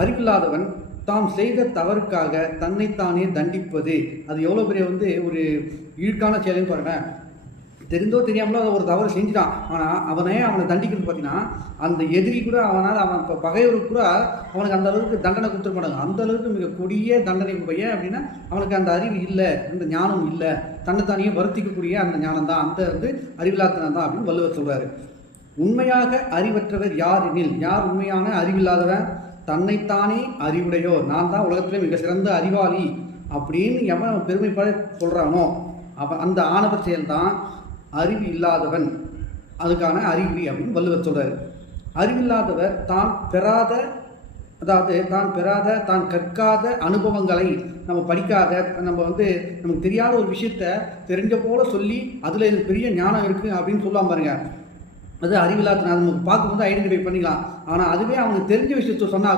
அறிவில்லாதவன் தாம் செய்த தவறுக்காக தன்னைத்தானே தண்டிப்பது, அது எவ்வளோ பெரிய ஒரு இழுக்கான செயல்னு பாருங்கள். தெரிந்தோ தெரியாமலோ ஒரு தவறு செஞ்சுட்டான், ஆனால் அவனை தண்டிக்கிறது பார்த்தீங்கன்னா அந்த எதிரி கூட அவன் இப்போ பகைவருக்கு கூட அவனுக்கு அந்த அளவுக்கு தண்டனை கொடுத்துட மாட்டாங்க. அந்த அளவுக்கு மிக கொடிய தண்டனை. பையன் அப்படின்னா அவனுக்கு அந்த அறிவு இல்லை, அந்த ஞானம் இல்லை, தன்னைத்தானியே வருத்திக்கக்கூடிய அந்த ஞானம் தான், அந்த அறிவில்லாதனம் தான் அப்படின்னு வள்ளுவர் சொல்கிறாரு. உண்மையாக அறிவற்றவர் யார் எனில், யார் உண்மையான அறிவில்லாதவன்? தன்னைத்தானே அறிவுடையோர். நான் தான் உலகத்திலே மிக சிறந்த அறிவாளி அப்படின்னு எவன் பெருமைப்பட சொல்கிறானோ அந்த ஆணவ செயல் தான் அறிவு இல்லாதவன், அதுக்கான அறிகுறி அப்படின்னு வள்ளுவர் சொல்கிறார். அறிவில்லாதவர் தான் பெறாத, அதாவது தான் கற்காத அனுபவங்களை, நம்ம படிக்காத, நமக்கு தெரியாத ஒரு விஷயத்த தெரிஞ்ச போல சொல்லி அதில் எனக்கு பெரிய ஞானம் இருக்குது அப்படின்னு சொல்லாம பாருங்க, அது அறிவில்லாத. நமக்கு பார்க்கும்போது ஐடென்டிஃபை பண்ணிக்கலாம். ஆனால் அதுவே அவனுக்கு தெரிஞ்ச விஷயத்த சொன்னா